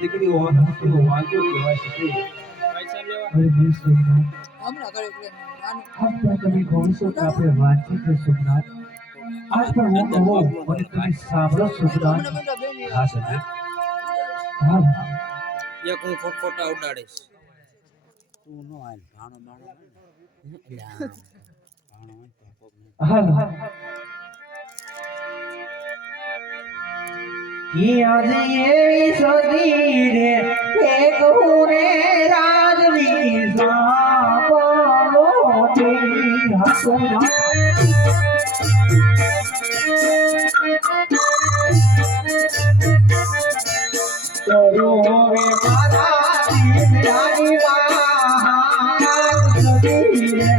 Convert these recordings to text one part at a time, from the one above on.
દીકરી હોવાનો વાંચો કહેવાય છે. તમે કહો છો કે આપણે વાંચી છે સોમનાથ. આજ પણ હું કહું મને તમે સાંભળો સોમનાથ. હા સર. હા એક હું ફોટા ઉડાડીશ. તું નો આલ ભાણો હા આજે એ સદી રે એક હુરે રાજની સાંભળો તે હસના કરો રે મારા દિલની વાત સદી રે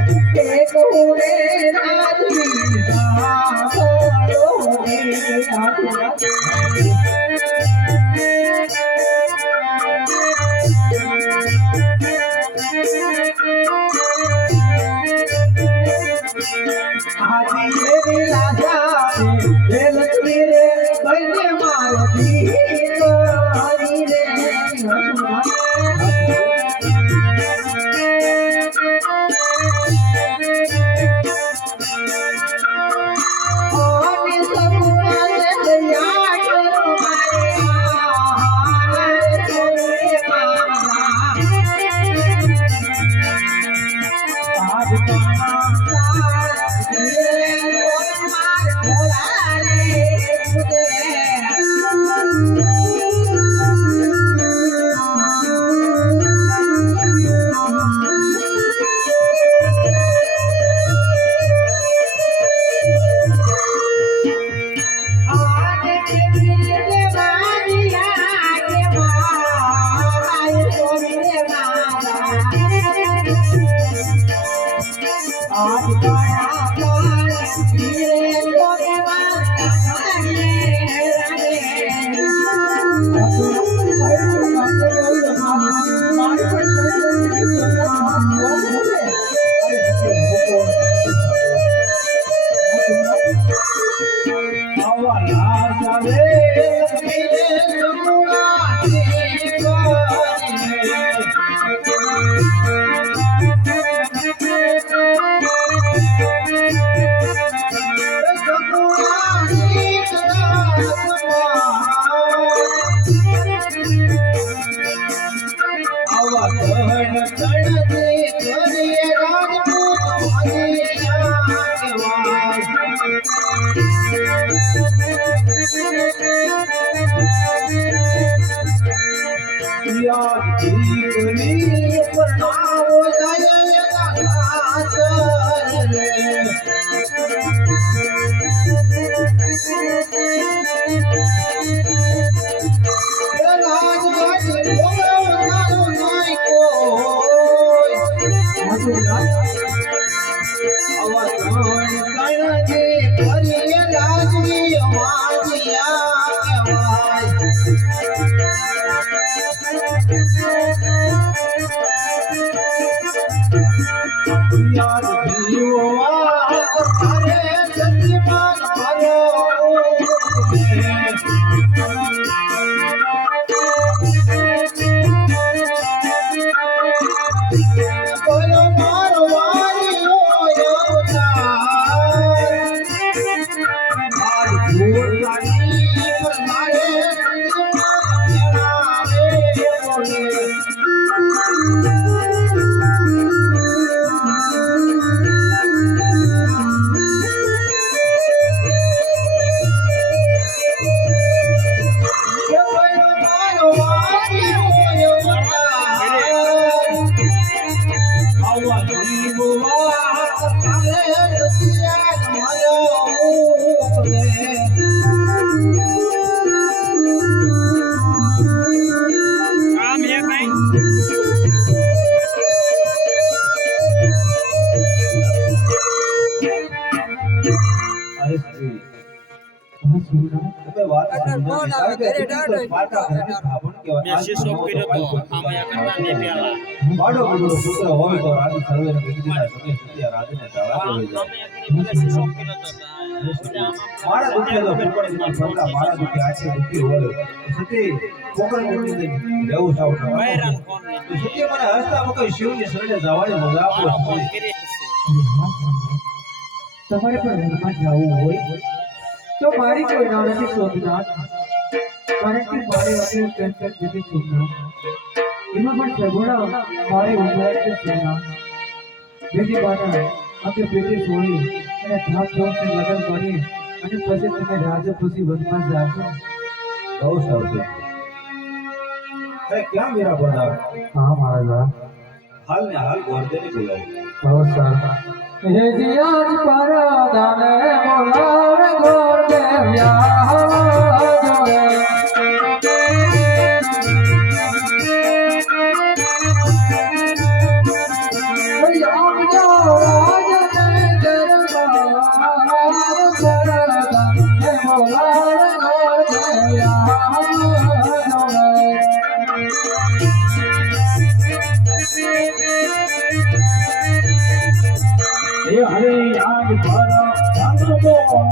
એક હુરે રાજની સાંભળો તે હસના હા સોમનાથ તમે વાત અત્યારે ફોન આવે, ઘરે ડાળો હોય, પાટા ઘરે થાપણ કહેવાય. મેસેજ શોપ કર્યો તો આમે કરતા ને પેલા માડો માડો પુત્ર હોય તો રાજ સર્વેને વિધિના સમય સુધી આ રાજને દાવા દેવી જાય. તમે મેસેજ શોપ કર્યો તો મારા દુખે તો ફેરપડી નથી પડતા. મારા દુખે આંખે દુખી હોય તો સતી કોકણ દુખી દે રહેવું સાવ બૈરાન ફોન ને તો સતી મને હસતા મકઈ શિવની શરણે જવાની મજા આપો મારો ફોન છો. કરી છે અરે હા સોમનાથ તમારે પણ વનમાં જવું હોય તો મારી કોઈ ના નથી સોમનાથ કારણ કે મારે અત્યારે ટેન્શન દીધી સોમનાથ એમાં પણ સગુણા મારી ઉંમર છે સોમનાથ જેથી બાના આપણે પેટી છોડી અને ધામ ધોમથી લગ્ન કરી અને પછી તમે રાજા ખુશી વનમાં જાશો બહુ સારું છે. કેમ મેરા બધા હા મહારાજા હાલ ને હાલ ગોરદેને બોલાવો. બહુ સારું હે જીયાજ પરદાને બોલાવે ગોર દેવ્યા જોડે આમ જાઓ રાજને દરબાર પરદાને બોલાવે ગોર દેવ્યા જોડે હરે આજ પર જન્મો નાય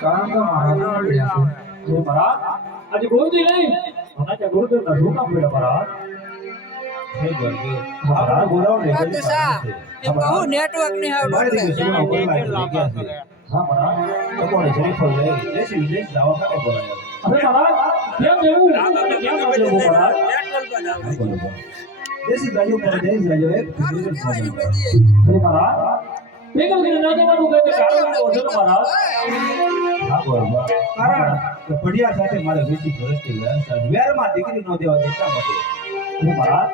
કારણ તો મહારાજ આજે બોલતી નહીં મને ગુરુદેવ ના ઝુકા પડ્યા મહારાજ હે ગોરદે આપણા બોલાવો ને આ તો સા એ કહું નેટવર્ક નહીં આવડતું મારી એટલે. દીકરી સીમા બોલાવી ગયા છે. હા મહારાજ તો કોણે જરીફળ લઈ દેશી વિદેશ જવા માટે બોલાવ્યા. અરે મહારાજ કેમ જવું કેમ ન જવું મહારાજ બરોબર. દેશી ગાડીઓ પર દેશ ગાડીઓ એક મારું વિદેશ કહેવાય ગાડીઓ. ને બધી. અરે મહારાજ બેગમ કે ના જવાનું કહે કે કારણ ઓછો મહારાજ હા બરોબર. કારણ કે પડિયા સાથે મારે વેચી ભરતથી વેર છે. વેરમાં દીકરી નો દેવા એટલા માટે. અરે મહારાજ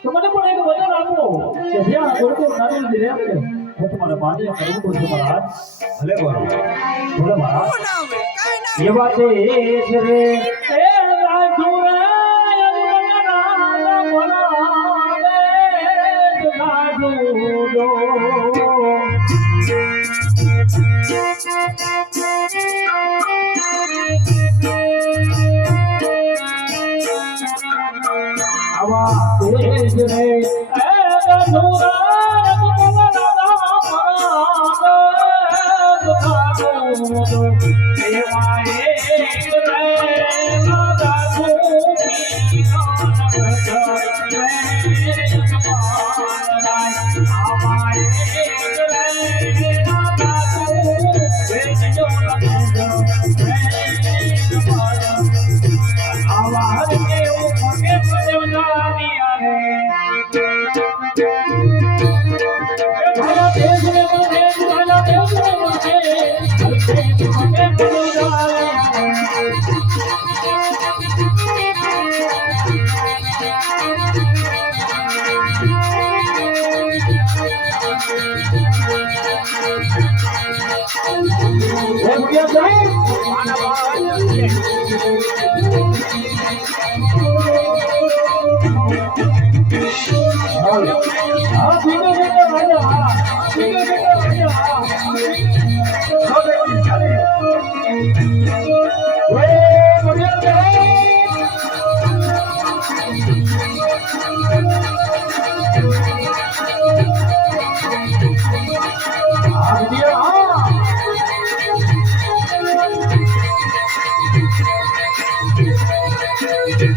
તો મને પણ એક વચન આપો કે જ્યાં ગુરુદેવ નાની રહે છે હું તમારે માન્ય કરવું પડશે મહારાજ ભલે બરોબર. બોલો મહારાજ શું ના હોય? કાંઈ ના એ વાત એ છે રે એ રાજુરાય અનુરાના ભલાવે રાજુરો આવા તેજ રે એ રાજુરાય અનુરાના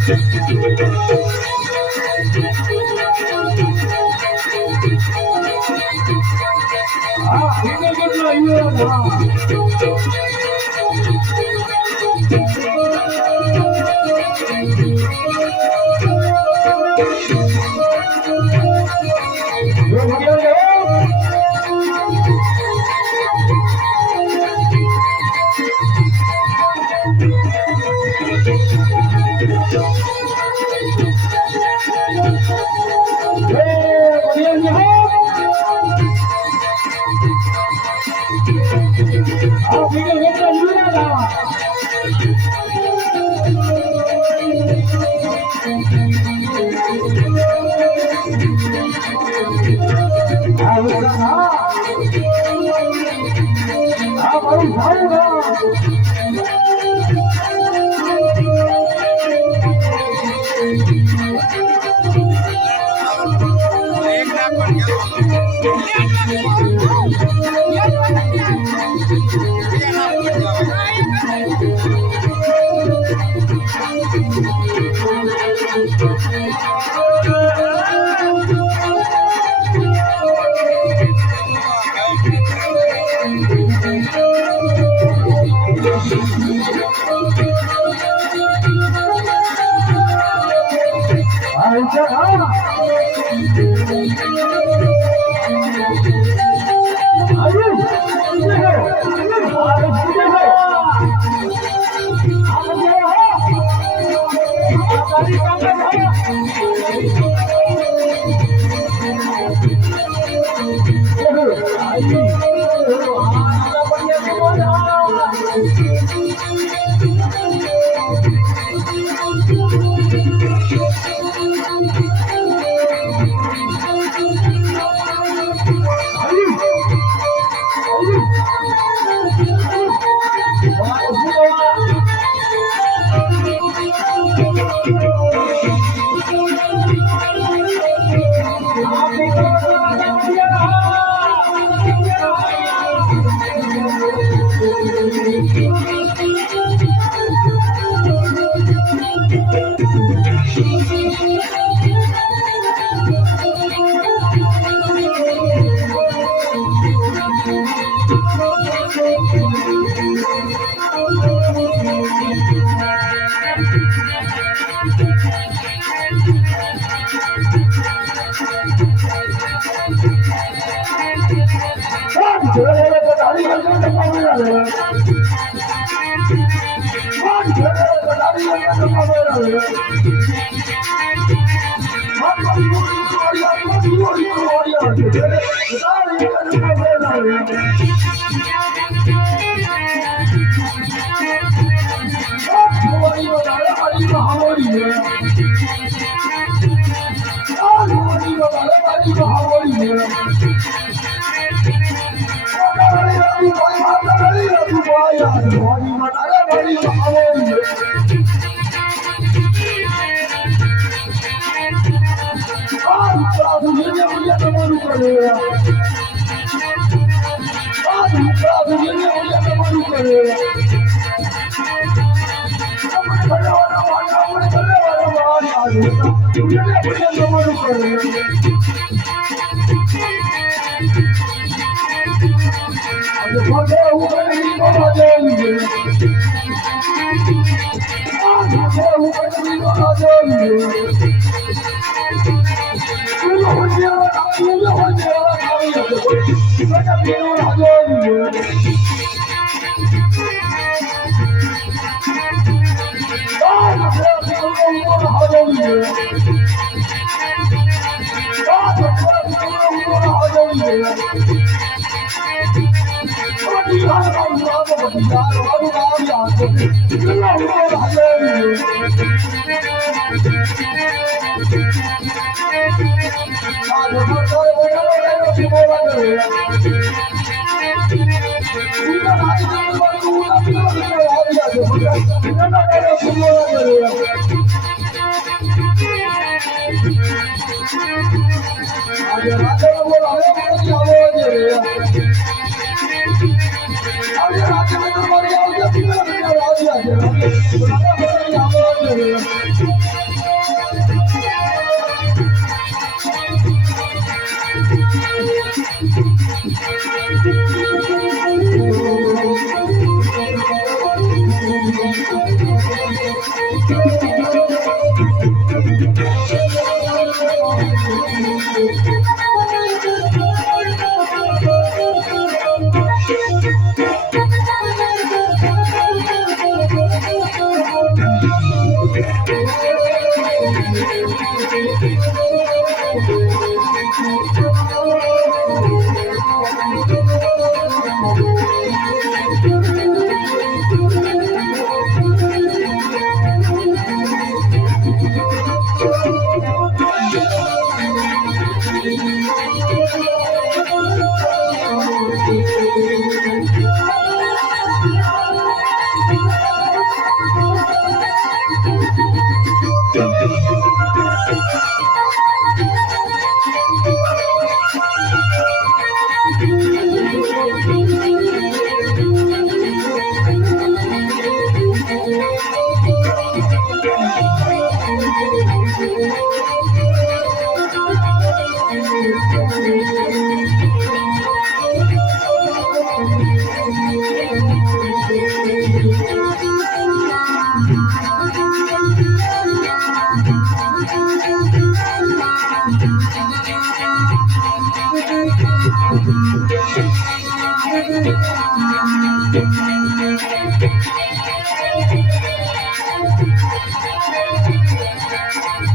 આજે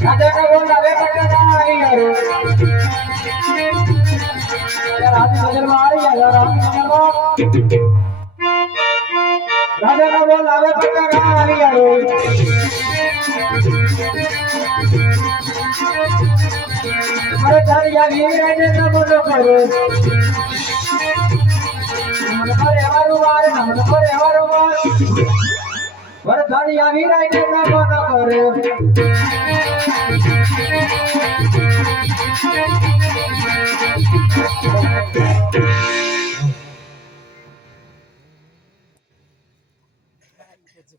રાજાને બોલાવે પટના આવી યારો રાજી નજરમાં આવી ગયા રાજી નજરમાં રાજાને બોલાવે પટના આવી યારો અરે ચાલિયા વીરાને નમો ન કરો નમન કરે વારું વાર નમન કરે વારું વાર વરધાનિયા વીરાને નમો ન કરો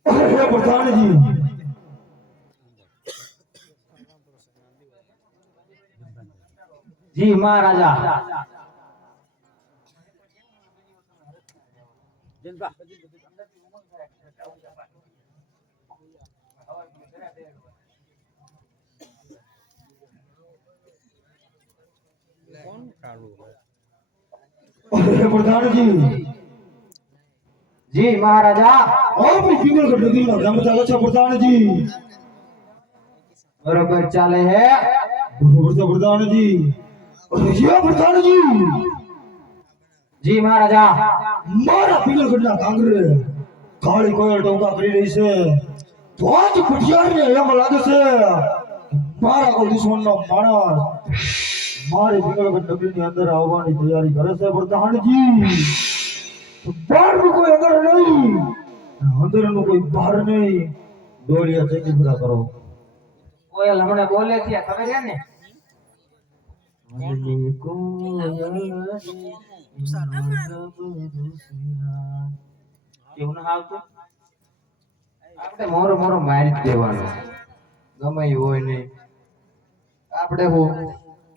અરે પ્રધાનજી જી મહારાજા કોણ કાળું હોય? અરે પ્રધાનજી જી મહારાજા આપણી પીપળગઢ નગરીમાં ગામ ચાલે છે પ્રધાનજી બરોબર ચાલે હે બરોબર છે પ્રધાનજી અરે યા પ્રધાનજી જી મહારાજા મારા પીપળગઢના કાંગરે કાળી કોયલ ટોકા કરી રહી છે તો આજ પટિયારને એમ લાગે છે મારા કોઈ દુશ્મનનો માણસ મારી પીપળગઢ નગરીની અંદર આવવાની તૈયારી કરે છે પ્રધાનજી બહારનું કોઈ અંદર નહીં અંદરનું કોઈ બહાર નહીં દોડિયા ચેકી પૂરા કરો કોયલ હમણાં બોલે છે ખબર છે ને એવું ના આવતું આપણે મોરો મોરો મારી જ દેવાનો ગમે એ હોય ને આપણે હું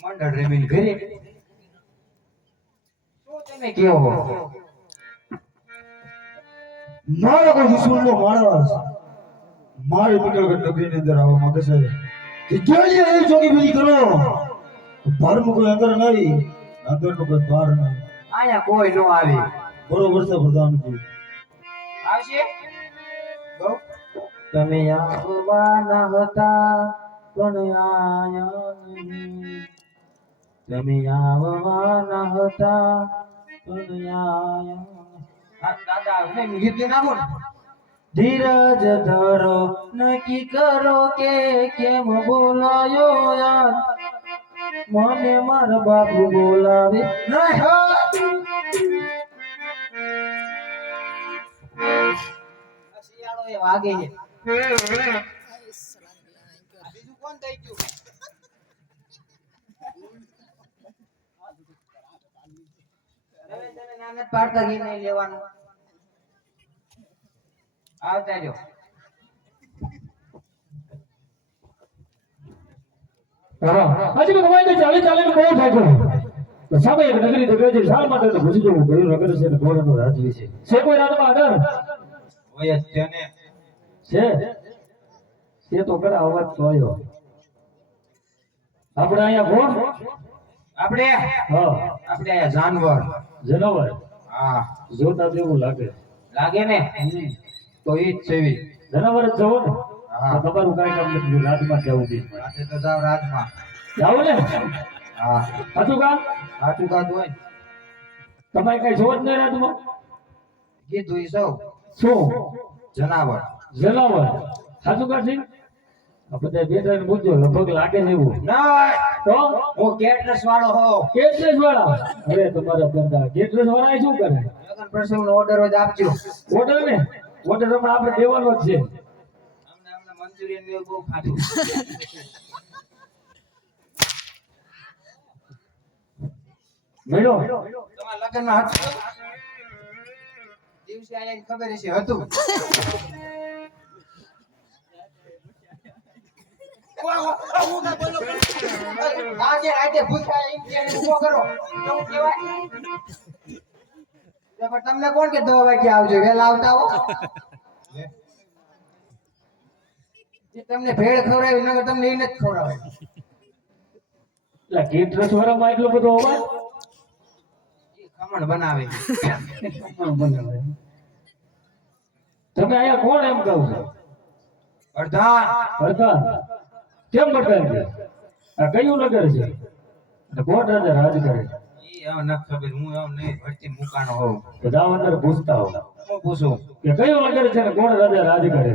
મંડળ રેમીને ઘરે શું તમે કેવો મારા કોઈ દુશ્મનનો માણસ મારી પીપળગઢ નગરીની અંદર આવવા માંગે છે તે કેળીએ એ જોગી બીજી કરો બહારનું કોઈ અંદર નહીં અંદરનું કોઈ બહાર નહીં આયા કોઈ નો આવે બરોબર છે પ્રધાનજી આવશે તમે આવવાના હતા પણ આયા નહીં તમે આવવાના હતા પણ આયા નહીં. હા, દાદા ને ગીત નાખો ને ધીરજ ધરો નક્કી કરો કે કેમ બોલાયો યાર મને મારા બાપુ બોલાવે નહીં શિયાળો એ વાગે છે બીજું કોણ થઈ ગયું તમે નાના પાડતા ઘી નહીં લેવાનું આવતા જો હજી તો તમારે ચાલે ચાલે બહુ થાકો તો સામે એક નગરી તો કહે છે શાળ માટે તો ઘૂસી જવું કયું નગર છે ને ઘોડાનો રાજવી છે કોઈ રાજમાં આદર હોય જ છે ને. છે તો કરે અવાજ તો આવ્યો આપણે અહીંયા કોણ આપણે હા અહીંયા જાનવર. જનાવર હા જોતા જેવું લાગે લાગે ને તો ઈ જ છે ઈ. જનાવર જ જવો ને હા. તો તમારું કાંઈ કામ નથી રાજમાં જવું છે આજે તો જાવ રાજમાં. જાવ ને હા હતું કામ સાચું કાતું હોય ને. તમારે કઈ જોત નહીં રાજમાં કીધું ઈ સૌ શું જનાવર. જનાવર સાચું કામ છે આ બધા બેટા ને પૂછજો લગભગ લાગે છે એવું ના તો હું કેટરસ વાળો હોઉં. કેટરેસ વાળા અરે તમારા બંદા કેટરેસ વાળા એ શું કરે લગન પ્રસંગનો ઓર્ડર હોય તો આપજો. ઓર્ડર ને ઓર્ડર હમણાં આપણે દેવાનો જ છે અમને મંચુરિયન ને એવું બહુ ખાધું. મેળો તમારા લગનમાં હતું દિવસે આવીને ખબર હશે હતું. આજે રાતે ભૂખ્યા એમ કે ઊભો કરો કેવું કહેવાય? તો પણ તમને કોણ કે 10 વાગે આવજો વેલા આવતા હો. જે તમને ભેળ ખવડાવી નગર તમને ઈ નથી ખવડાવે. એટલે કેટરેસ વાળામાં એટલો બધો અવાજ ઈ ખમણ બનાવે. તમે અહીંયા કોણ એમ કહું છો અડધા અડધા કેમ બતાવે છે આ કયું નગર છે અને કોણ રાજા રાજ કરે ઈ હવે ન ખબર હું એમ નહીં ભરતી મુકાનો હોઉં. તો જાઓ અંદર પૂછતા હો હું પૂછું કે કયું નગર છે ને કોણ રાજા રાજ કરે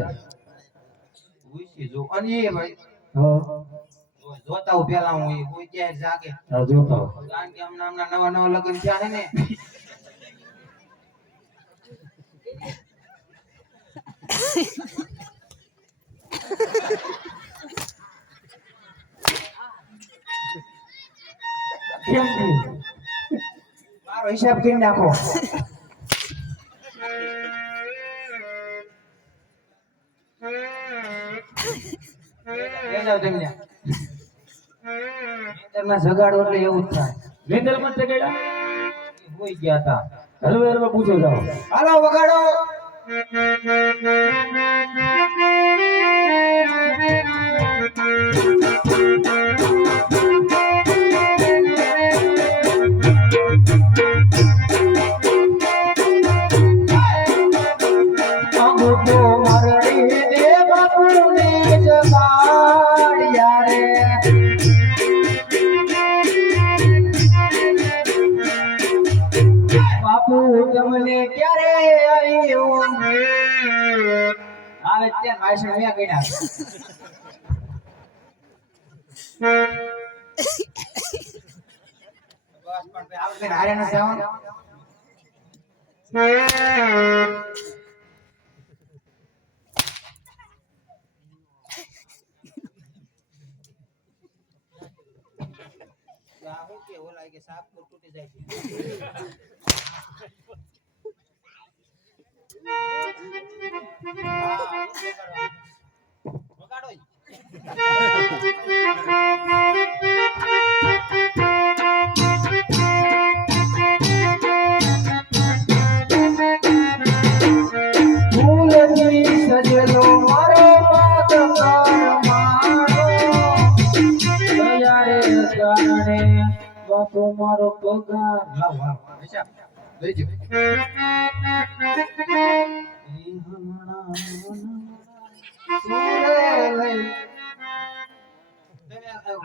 પૂછી જો અને એ ભાઈ હા જોતા હું પેલા હું ઈ કોઈ ક્યાંય જાગે હા જોતા હો કારણ કે હમણાં નવા લગ્ન થયા છે ને. કેમ થયું મારો હિસાબ કરી નાખો. જગાડો એટલે એવું જ થાય. નિંદર માં તે ગયા હોઈ ગયા હતા. હલવે હલવે પૂછો જાઓ હાલો વગાડો. અંગૂઠો મરડી દે બાપુને જગાડ્યા રે. બાપુ તમને ક્યારે આવ્યું આવે ત્યાં ભાષણ મેં ગણ્યા. બસ પણ આપણે હારે ન જવાનું. રાહુ કે ઓલા કે સાપ પર તૂટી જાય છે. વગાડો ઈ. ફૂલથી સજેલો મારો મારો દયારે કારણે બાપુ મારો પગાર લાવ લાવ હિસાબ લઈ જો.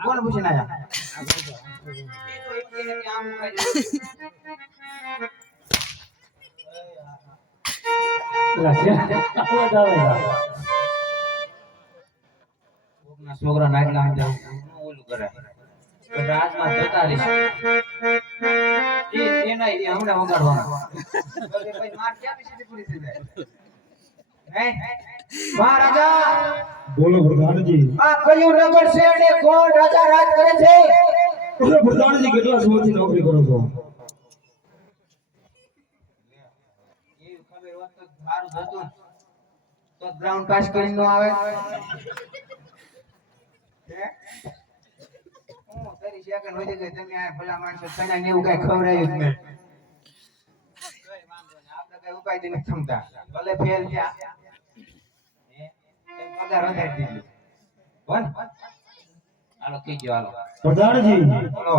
કોણ પૂછીને આયા? અવાજ આવે કોકના છોકરા નાટલા જાવ ઓલું કરે રાજમાં જતા રહીશ એના એ હમણાં વગાડવાના પછી માર ક્યાં પીછી પૂરી થઈ જાય. હે મહારાજા બોલો પ્રધાનજી આ કયું નગર છે અને કોણ રાજા રાજ કરે છે? બોલો પ્રધાનજી કેટલા સમયથી નોકરી કરો છો એ ખબર હોત તો સારું હતું તો ગ્રાઉન્ડ પાસ કરીને નો આવે. હે હું 15 સેકન્ડ વધી ગઈ તમે આ ભલા માણસો કના ને એવું કઈ ખવરાયું જ નહીં આપણે કઈ ઉપાય નથી થમતા ભલે ફેલ થયા પગાર વધારી દીધો બોલ હાલો કીજો હાલો પ્રધાનજી બોલો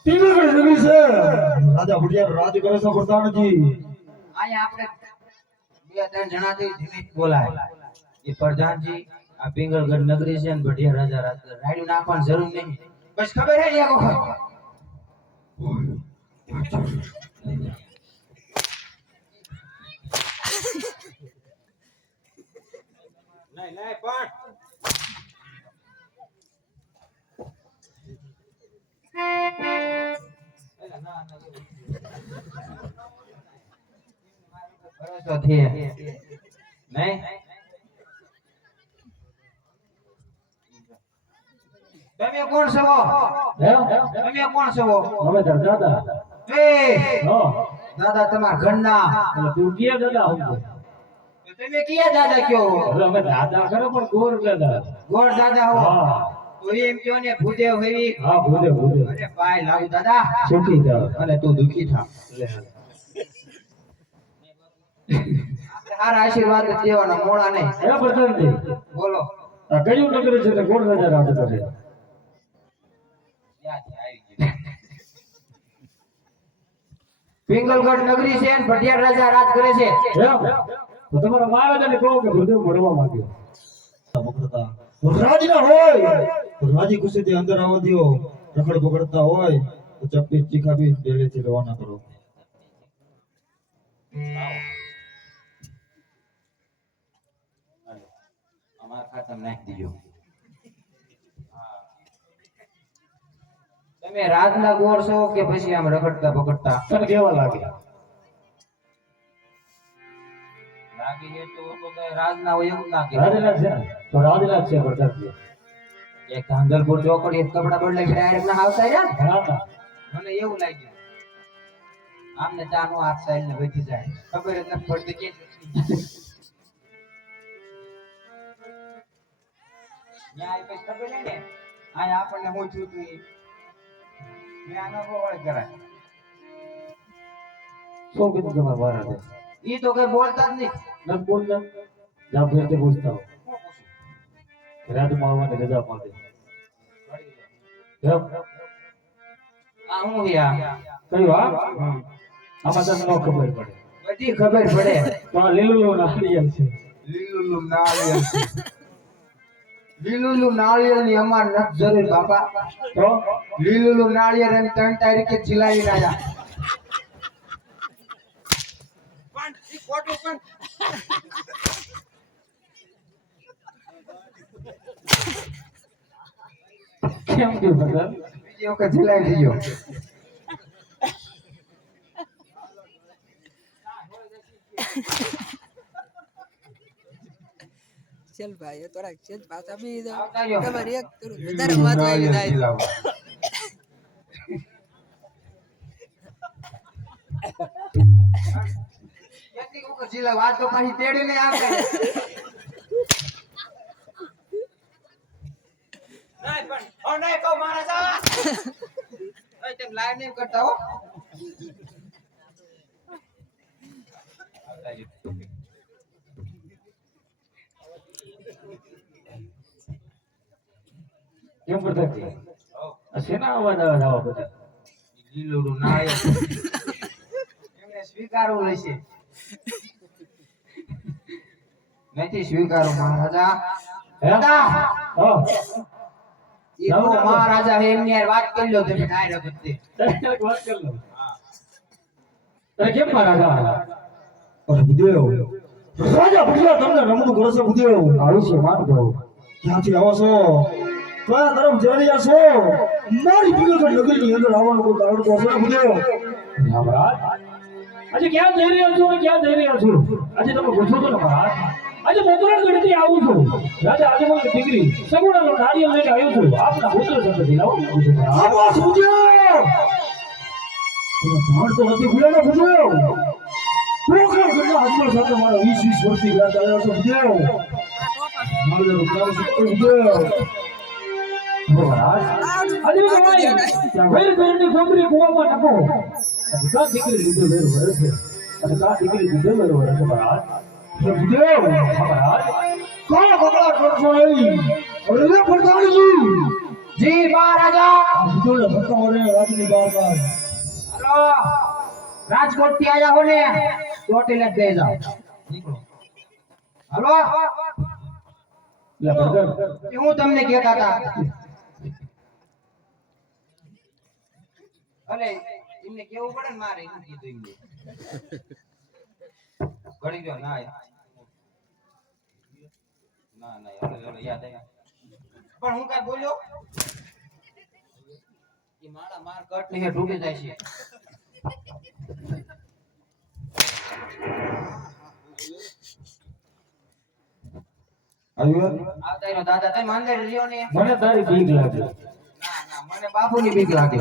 ટીવી નગરી છે રાજા ભુડિયા રાજ કરે છે પ્રધાનજી અહીંયા આપણે બે ત્રણ જણાથી ધીમે બોલાય એ પ્રધાનજી આ પિંગળગઢ નગરી છે ને ભટિયા રાજા રાડ્યું નાખવાની જરૂર નહીં બસ ખબર હે એક વખત નહીં નહીં પણ ભરોસો થી નહીં તમે કોણ છો હે તમે કોણ છો અમે દાદા એ હો દાદા તમારા ઘરના એટલે તું કે દાદા હું તો તમે કયા દાદા કયો એટલે અમે દાદા કરે પણ ગોર દાદા ગોળ દાદા હો હા તો એમ કયો ને ભૂદેવ હેવી હા ભૂદે ભૂદે અરે પાય લાગુ દાદા સુખી જાવ અને તું દુખી થા લે સારા આશીર્વાદ જ દેવાના મોળા નહીં હે પ્રધાનજી બોલો આ કયું નગર છે એટલે ગોળ રાજા રાજ કરે પિંગલગઢ નગરી છે ને ભટિયાર રાજા રાજ કરે છે એમ તો તમારા મહારાજાને કહો કે ભૂદેવ મળવા માંગ્યો પકડતા રાજીના હોય તો રાજી ખુશીથી અંદર આવવા દો રખડ પકડતા હોય તો ચપ્પી ચીખાવી ડેલેથી રવાના કરો અમારા ખાતામાં નાખી દીજો તમે રાતના ગોળ છો કે પછી આમ રખડતા પકડતા તને કેવા લાગે લાગી છે તો રાજના હોય એવું લાગે રાજના છે ને તો રાજના છે પ્રધાનજી એક ધાંધલપુર ચોકડી કપડા બદલે ડાયરેક્ટ ના આવતા રહ્યા ને હા મને એવું લાગ્યું આમને ચાનો હાથ સાઈડ ને વધી જાય ખબર જ નથી પડતી કે ન્યાય પછી ખબર નહીં ને આ આપણને હું છું તું ન્યાય નો ગોળ કરાય શું કીધું તમારા મહારાજે ઈ તો કઈ બોલતા જ નહીં નથી બોલતા જાઓ ફેરતે પૂછતા હો રાજમાં આવવાની રજા માંગે એમ આ હું યા કયું હા આમાં તને ન ખબર પડે બધી ખબર પડે તો આ લીલું નાળિયેર છે લીલું નાળિયેર લીલું નાળિયેર ની અમાર નથી જરૂર બાપા તો લીલું નાળિયેર એમ 3 તારીખે જીલાવી આયા પણ ઈ ખોટું પણ કેમ કે બધા બીજી વખત જીલાવી દીજો ચલ ભાઈ એ થોડાક છે પાછા બી આવતા રહ્યો. ખબર એક થોડું વધારે મહત્વ આવી થાય કેટલી વખત જીલાવ આ તો પાછી તેડીને આવે નહીં પણ ઓ નહીં કહો મહારાજા ઓય તેમ લાઈવ નહીં કરતા હો આવતા રહ્યો. કેમ પ્રધાનજી આ શેના અવાજ આવે આવા બધા લીલું નાળિયેર એમને સ્વીકારવું રહેશે નથી સ્વીકારો મહારાજા હે દાદા હા ઈ તો મહારાજા હે એમની હારે વાત કરી લો તમે ડાયરેક્ટ જ તે. એક વાત કર લો અરે કેમ મહારાજા અરે ભુદેવ રાજા ભુડિયા તમને રમતું કરે છે ભુદેવ આવું છે માન કહો ક્યાંથી આવો છો કયા તરફ જઈ રહ્યા છો મારી પિંગલગઢ નગરીની અંદર આવવાનું કોઈ કારણ તો હશે ને ભુદેવ મહારાજ આજે ક્યાં જઈ રહ્યા છો અને ક્યાં જઈ રહ્યા છો આજે તમે પૂછો તો ને મહારાજ આજે મોકલગઢથી આવું છું રાજા આજે મને દીકરી સગુણાનો નારિયેળ લઈને આવ્યો છું આપના પુત્ર સંબંધી લાવો પૂછો મહારાજ આવાજ ભુદેવ તમે જાણ તો નથી ભૂલ્યા ને ભુદેવ પ્રોગ્રામ કરતા આજમાં સાથે મારા 20 વર્ષથી ગયા ચાલ્યા છો ભુદેવ મારે રૂપિયા છે ભુદેવ મહારાજ આવડું આજે ભાઈ વેર વેરની છોકરી કુવામાં નાખો અને કા દીકરી લીધો વેર વરે છે અને કા દીકરી લીધો વેર વરે છે મહારાજ સમજ્યો મહારાજ કોણ બકલા કરશો નહીં અરે પ્રધાનજી જી મહારાજા ભૂતોને ભટકાવને રાજની બાર હાલો રાજકોટ થી આયા હો ને ચોટીલા દે જાઓ નીકળો હાલો લે બરદર હું તમને કહેતા હતા અલે એમને કેવું પડે ને મારે એમ કીધું એમને ઘડી ગયો ના હવે યાદ આવ્યા પણ હું કઈ બોલ્યો એ મારા માર કટ ને ડૂબી જાય છે આવ્યો આવતા એનો દાદા તમે અંદર લ્યો ને મને તારી બીક લાગે ના મને બાપુની બીક લાગે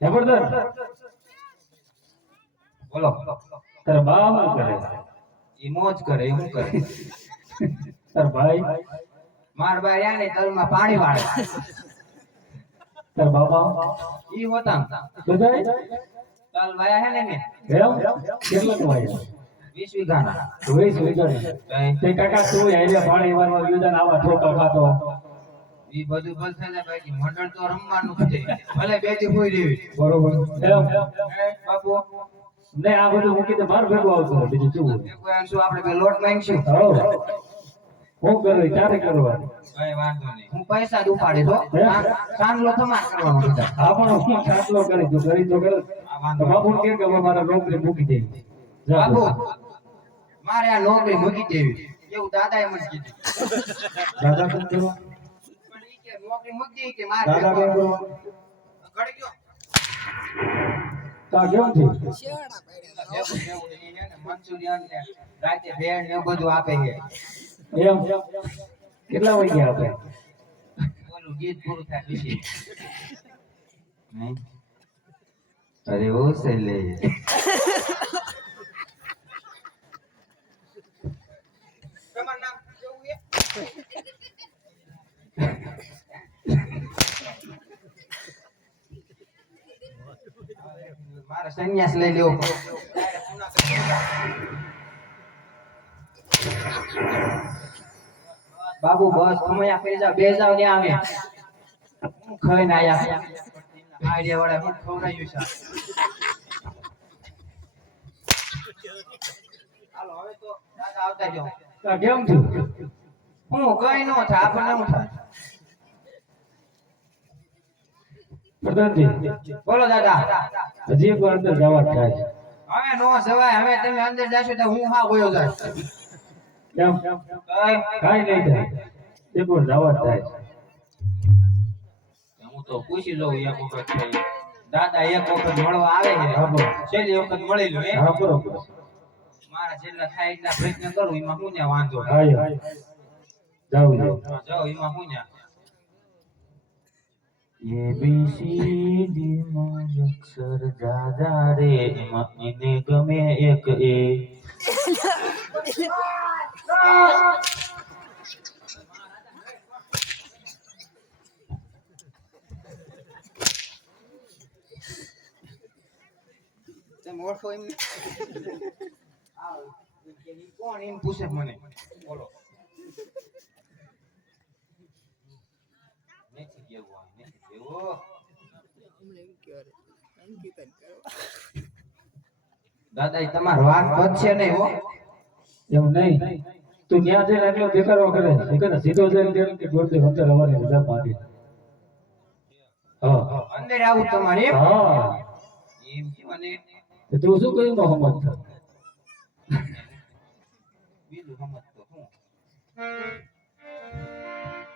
જબરદસ્ત બોલો તારા બા શું કરે ઈ મોજ કરે હું કરે તાર ભાઈ માર બાર યા ને તલમાં પાણી વાળે તાર બાપા ઈ હોતા બધાય તલ વાયા હે ને એમ કેટલા કવાય 20 વીઘાના જોઈ જોઈ તે કાકા તું હેલે પાણી વારવા યોજન આવા ઠોકા ખાતો ઈ બધું બંધ થઈ જાય ભાઈ મંડળ તો રમવાનું છે ભલે બે દી કોઈ દેવી બરોબર એમ બાપુ ને આ બધું મૂકી દે માર ભેગું આવતું બીજું શું કોઈ અંશુ આપણે બે લોટ માંગશું હો હું કરે ક્યારે કરવા કઈ વાંધો નહીં હું પૈસા જ ઉપાડી દો સાંગલો તમાર કરવાનો બધા આપણો હું ખાટલો કરી તો કરી તો કરે આ વાંધો તો બાપુ કે મારા નોકરી મૂકી દે બાપુ મારે આ નોકરી મૂકી દેવી એવું દાદાએ મને કીધું દાદા કેમ કરો પણ ઈ કે નોકરી મૂકી દે કે મારે દાદા કેમ કરો ઘડી ગયો કા કેમ છે શેવાડા પડ્યા એવું એવું ઈ હે ને મંચુરિયન ને રાતે ભેળ ને એવું બધું આપે છે એમ કેટલા વાગ્યા આપે ઓલું ગીત પૂરું થાય પછી નહીં અરે ઓ સેલે તમારું નામ કેવું છે મારે સંન્યાસ લઈ લેવો બાબુ બસ ખમૈયા કરી જાવ બે જાવ ને આવે હું ખાઈને આયા આઈડિયા વાળા હું ખવડાવ્યું છે હાલો હવે તો દાદા આવતા જાઓ કા કેમ છે હું કઈ નો થાય આપણને હું થાય પ્રધાનજી બોલો દાદા હજી એક વાર અંદર જવા થાય છે હવે નો જવાય હવે તમે અંદર જાશો તો હું હા ગયો જાય કેમ કાઈ નહીં થાય એક વાર જવા થાય છે હું તો પૂછી લઉં એક વખત થઈ. દાદા એક વખત મળવા આવે છે છેલ્લી વખત મળી લો હા બરોબર મારા જેટલા થાય એટલા પ્રયત્ન કરું એમાં હું ને વાંધો આયો જાઉં જાઉં જાઓ એમાં હું ને ABCD માં અક્ષર દાદા રે એમાં એને ગમે એક એ તમે ઓળખો એમ કોણ એમ પૂછે મને બોલો નથી કેવું નથી કેવું અમને એમ કહેવાય અંકિતન કરો દાદા એ તમાર વાત વધશે નહીં હો એમ નહીં તું ન્યા જઈને એટલો દેખાડો કરે એ કરે સીધો જઈને કે ગોળતે વંતર હવાની રજા માંગે હા અંદર આવું તમારે એમ હા એમ કે મને તો તું શું કહ્યું મોહમ્મદ થા બીજું સમજતો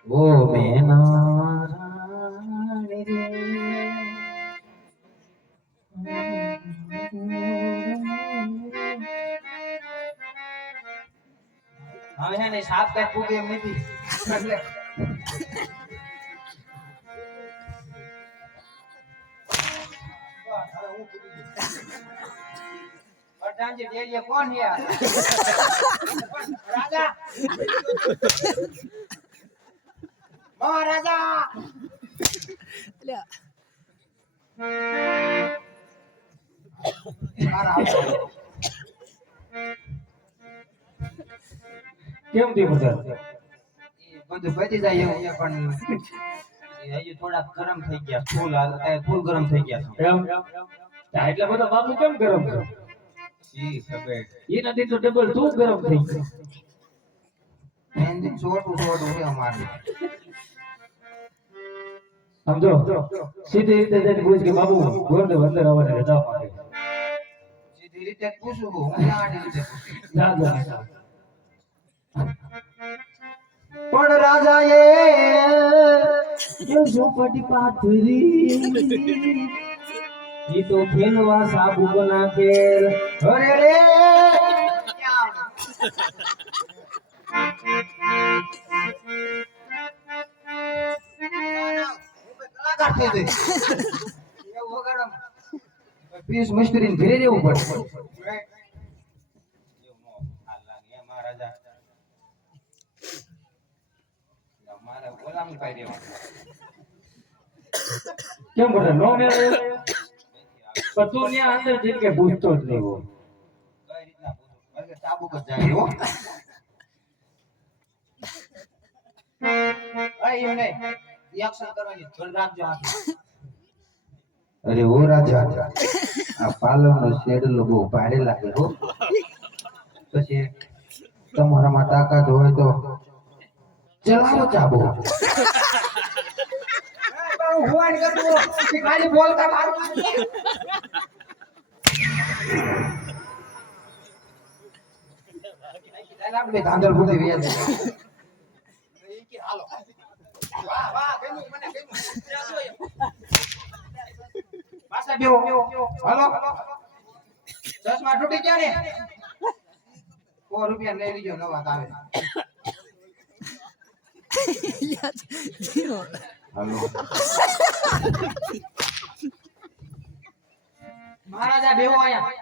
હું ઓ બેના રાણી રે હવે છે ને સાપ કાંઈ ફૂગે એમ નથી એટલે પ્રધાનજી ડેરીએ કોણ છે રાજા મહારાજા અલ્યા કેમ તે બધા બધું બચી જાય એવું છે પણ હજુ થોડા ગરમ થઈ ગયા ફૂલ ગરમ થઈ ગયા એમ એટલા બધા બાપુ કેમ ગરમ છે ઈ ખબર એ નથી તો ડબલ તું ગરમ થઈ ગયો એન્જિન છોટું છે અમારે સમજો સીધી રીતે જઈને પૂછ કે બાબુ ગોરને અંદર આવવાને રજા માંગે સીધી રીતે જ પૂછું હું આડી રીતે પૂછું. જા જા પણ રાજાએ ઝોપડી પાથરી ઈ તો ખેલવા સાબુ નાખેલ અરે રે કલાકાર થઈ જઈ. એવું વગાડો. પીસ મિસ્ત્રીને ઘરે રહેવું પડે એવું નો હાલ લાગે એ મહારાજા મારે ગુલામી પાઈ દેવાનું કેમ બોલે નો મેળ પણ તું ત્યાં અંદર જઈને કે પૂછતો જ નહીં હોય કઈ રીતના પૂછું કારણ કે ચાબુક જ જાય હો એમ નહીં રિએક્શન કરવાની ધન રાખજો હાથ. અરે ઓ રાજા આ પાલવનો શેડલો બહુ ભારે લાગે હો પછી તમારામાં તાકાત હોય તો ચલાવો ચાબો હુવાન કરતો ખાલી બોલતા મારું આપણે ધાંધલ બુદ્ધિ વ્યાજ હાલો વાહ વાહ ગમ્યું મને ગમ્યું પાછા બેહો હાલો ચશ્મા તૂટી ગયા ને 100 રૂપિયા લઈ લીજો નવા આવે હાલો મહારાજા બેહો આયા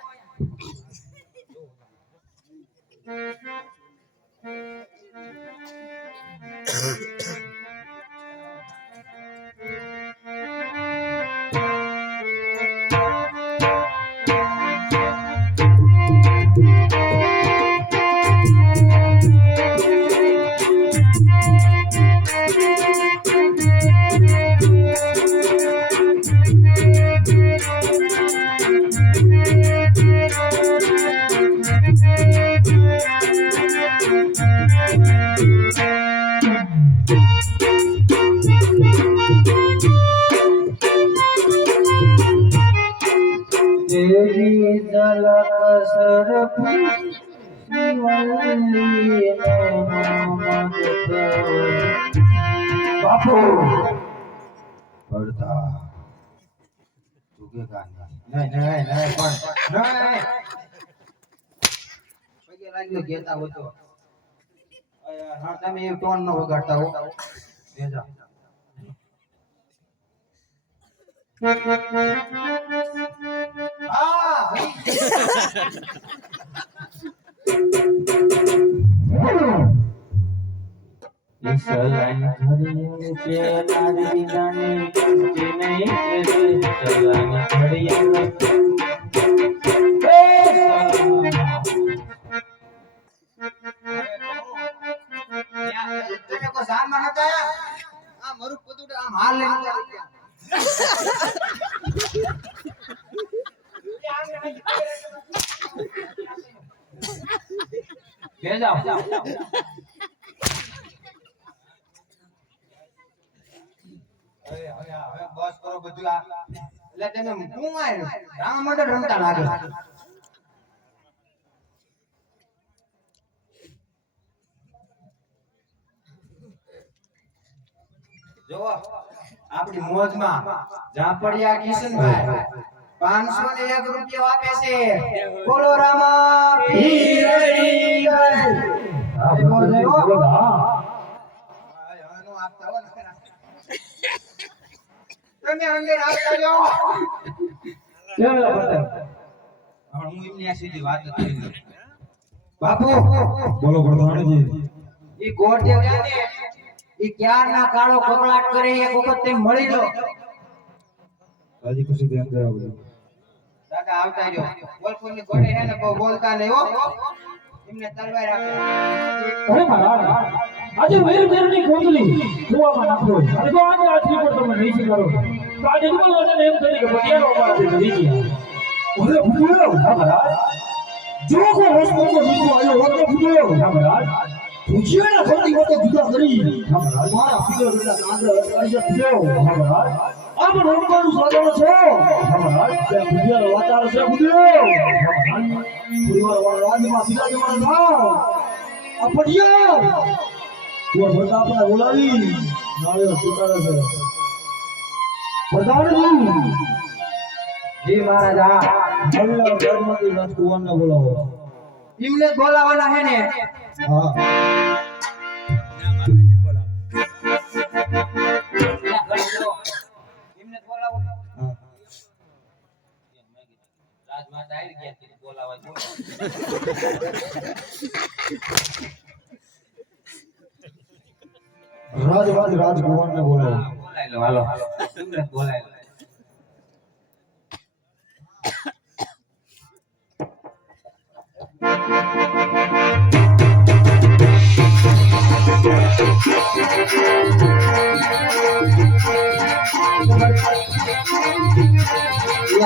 तेरी झलक सरफी शिवल्ली बापू પડતા ચૂકેગા નહીં નહીં પણ નહીં પગે લાગ્યો કેતા હો તો હા તમે એ ટોન નો વગાડતા હો બેજા સલાઈ ઘડિયાળ કે નારી જાને કે નહીં કે સલાઈ ઘડિયાળ તમે કો જાન માં હતા આ મારું પદું આમ હાલ લઈને આવ્યા કે જાઓ હવે બસ કરો બધું આ એટલે તમે હું આય રામ માટે રમતા લાગે જો આપણી મોજમાં ઝાપડિયા કિશનભાઈ 501 રૂપિયા આપે છે બોલો રામા પીરની જય આ બધા બોલો હા આનો આપતા હો ને તમે અંદર આવતા જાઓ કેમ બોલે હું એમની આ સીધી વાત જ કરી બાપુ બોલો પ્રધાનજી ઈ ગોઠિયા ને ઈ ક્યારના કાળો કકળાટ કરે એક વખત તેમ મળી જો હાજી ખુશી ધ્યાન દે બધું દાદા આવતા રહ્યો બોલપુરની ઘોડે હે ને બહુ બોલતા નહીં હો એમને તલવાર આપે અરે મહારાજ આજે વેરની કોથળી કુવામાં નાખો અને જો આજે આટલી પર તમે નહીં કરો તો આજે જન્મ વાળાને એમ થશે કે બટિયાનો અમારા થઈ ગયા અરે ભૂલ્યો હા મહારાજ જો કોઈ રસ્તો તો નીકળો આયો હોત તો ભૂલ્યો હા મહારાજ ભૂજિયાના ખોટી વાતો જુદા કરી હા મહારાજ મારા પીલો બેટા કાંદર અટકાઈ ભૂલ્યો હા મહારાજ આ પણ રમવાનું સાધન છે હા મહારાજ ત્યાં ભૂજિયાનો વાતાર છે ભૂલ્યો હા મહારાજ પરિવાર વાળા રાજમાં બિરાજમાન થાવ આ પટિયા તું ભરતા આપણે બોલાવી નાળિયો સ્વીકારે છે પ્રધાનજી જી મહારાજ મલ્લા ધર્મથી રાજકુમારને બોલાવો એમને જ બોલાવાના હે ને હા એમને જ બોલાવો ને હા રાજમાતા આવી ગયા છે બોલાવા જો રાજકુમારને બોલાવો બોલાઈ લો હાલો એમને જ બોલાઈ લો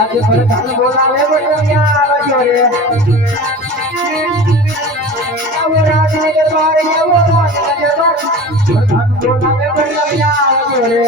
આજે પ્રધાન બોલાવે બટો ક્યાં આવજો રે આવો રાજને દરબારે આવો રાજને દરબાર પ્રધાન બોલાવે બટો ક્યાં આવજો રે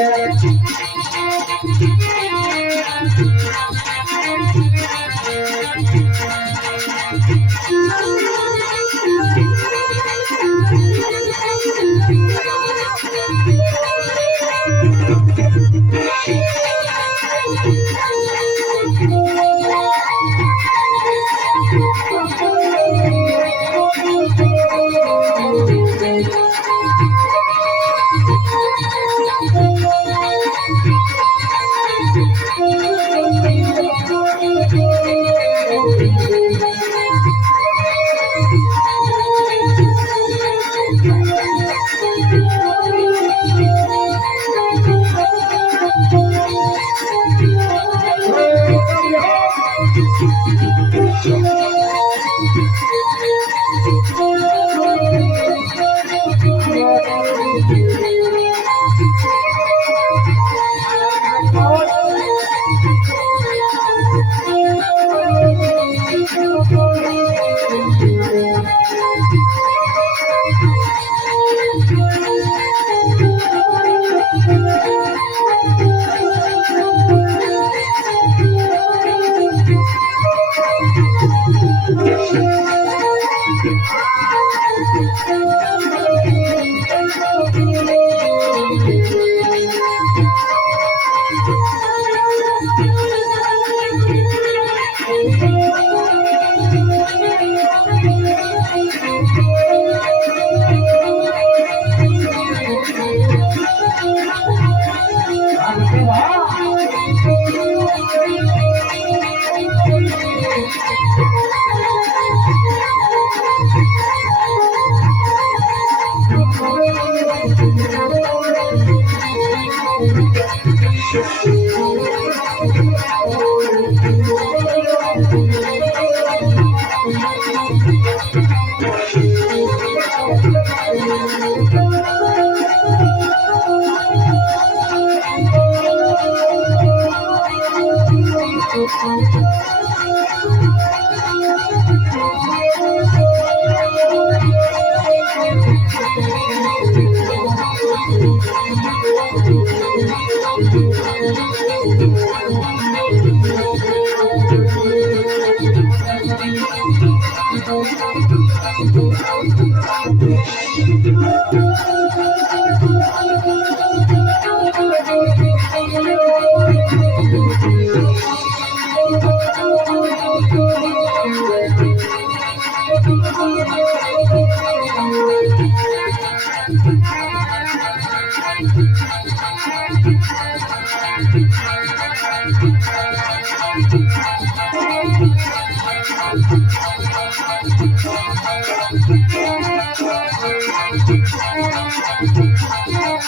Thank you.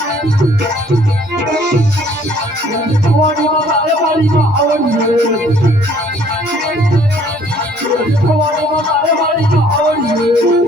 ભવાનીમાં મારે વાડીમાં આવડીએ ભવાનીમાં મારે વાડીમાં આવડીએ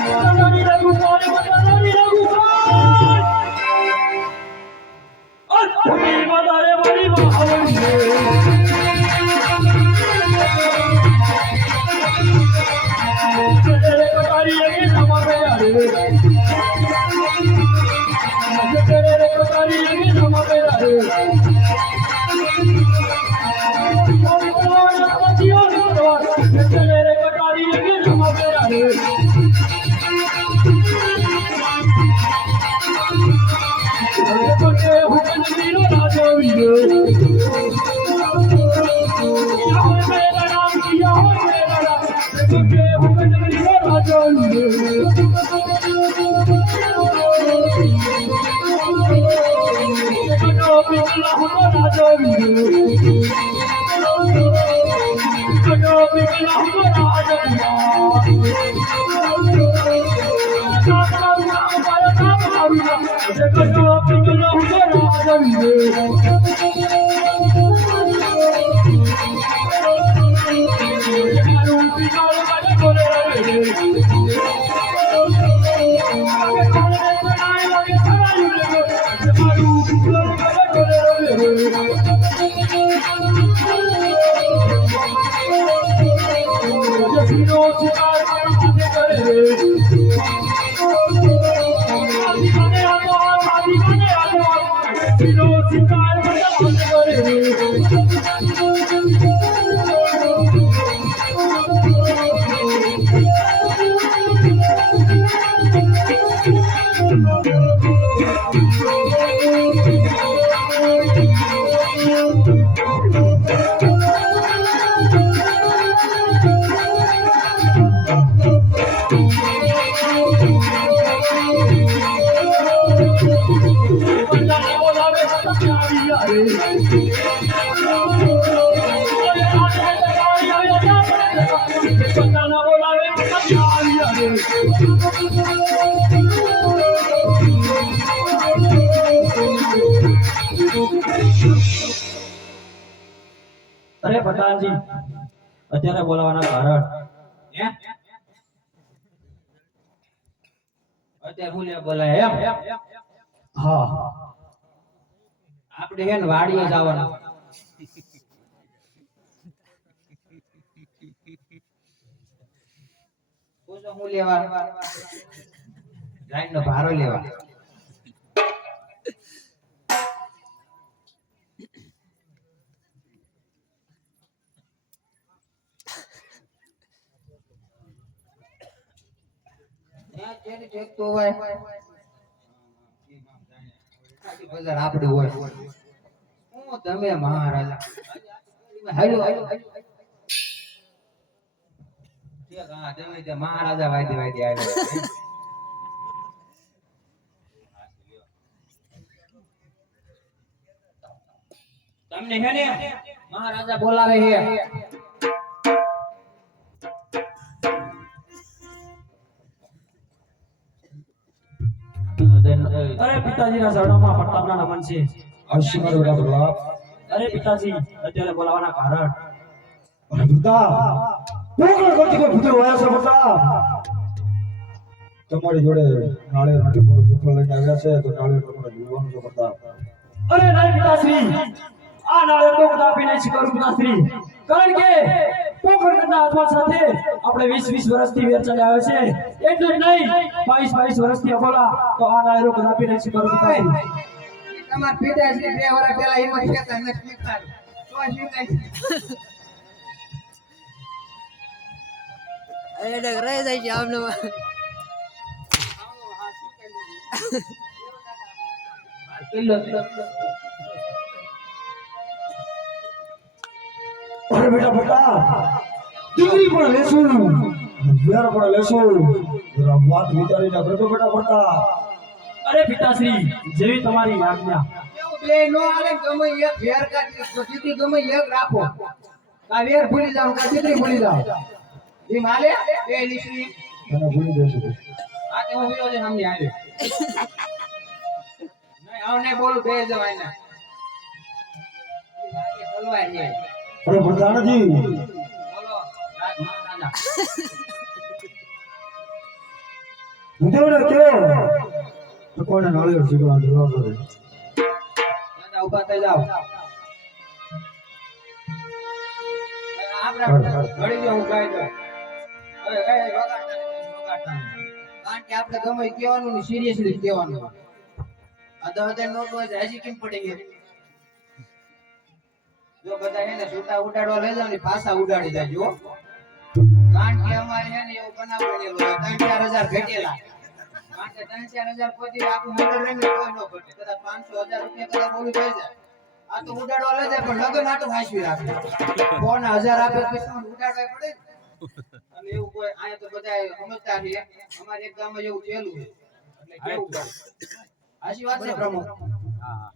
તલાવી રઘુમાન તલાવી રઘુમાન ભવાનીમાં તારે વાડીમાં આવડીએ અરે પ્રધાનજી અત્યારે બોલાવાના કારણ હે અત્યારે હું લે બોલાય એમ હા આપણે હે ને વાડીએ જવાનું પૂછો હું લેવા લાઈન નો ભારો લેવા આપડે હોય હું તમે મહારાજા હાલો મહારાજા વાયદે વાયદે આવ્યા તમને હે ને મહારાજા બોલાવે છે અરે પિતાજીના શરણોમાં પ્રતાપના નમન છે આશીર્વાદ વડા પ્રતાપ. અરે પિતાજી અત્યારે બોલાવાના કારણ અરે પ્રતાપ પોકળ કરતી કોઈ પુત્ર વાયા છે પ્રતાપ. તમારી જોડે નાળિયેર માટે કોઈ સુફળ લઈને આવ્યા છે તો નાળિયેર તમારે જોવાનું છે પ્રતાપ. અરે નહીં પિતાશ્રી આ નાળે તો કદાપી નહીં સ્વીકારું પિતાશ્રી કારણ કે પોકરણના આત્મા સાથે આપણે 20 વર્ષથી વેર ચાલ્યા આવે છે એટલે જ નહીં 22 વર્ષથી અબોલા તો આ નાયરો કદાપી નહીં સ્વીકારું પિતાશ્રી. તમાર પિતાશ્રી 2 વર્ષ પહેલા હિંમત કહેતા નથી સ્વીકાર્યું. તો સ્વીકાર્યું. અરે ડગરાઈ જાય છે આમને અરે બેટા બેટા દીકરી પણ લેશું વેર પણ લેશું જરા વાત વિચારીને કરજો બેટા બેટા. અરે પિતાશ્રી જેવી તમારી આજ્ઞા. એવું બે નો આલે ગમે એક વેર કાઢી દીકરી ગમે એક રાખો. આ વેર ભૂલી જાવ કે દીકરી ભૂલી જાવ. એ માલે બે લીસી તને ભૂલી દેશું. આ કે હું વિયો છે સામે આવે. નહીં આવને બોલ બે જવાય ના. લાગે બોલવાય નહીં. અરે પ્રધાનજી બોલો રાજ મહારાજા. ઉધેવને કયો તો કોને નાળિયેર સીધવા જવાબ દે. દાદા ઊભા થઈ જાવ. આપડા ઘડી જો હું ગાય દો. એ વગાડતા નહીં, વગાડતા નહીં. કારણ કે આપણે ગમે ઈ કહેવાનું ને સિરિયસલી કહેવાનું. આ તો અત્યારે નોટ હોય હજી કેમ પડી ગઈ. જો બધા એને છૂટા ઉડાડવા લઈ જાવ ને પાછા ઉડાડી જાજો. કારણ કે અમારે એને એવું બનાવેલું 3-4 હજાર ઘટેલા. કારણ કે 3-4 હજાર પછી આખું મંડળ રહીને કોઈ ન ઘટે. કદાચ 500-1000 રૂપિયા કદાચ ઓલું થઈ જાય. આ તો ઉડાડવા લઈ જાય પણ લગન આટું હાંસવી રાખે. ફોન 1000 આપે પછી ઉડાડવા પડે ને. અને એવું કોઈ અહીંયા તો બધા સમજતા છે. અમારે એક ગામમાં જેવું થયેલું છે. એટલે કેવું પડે. હાચી વાત છે પ્રમુખ. હા.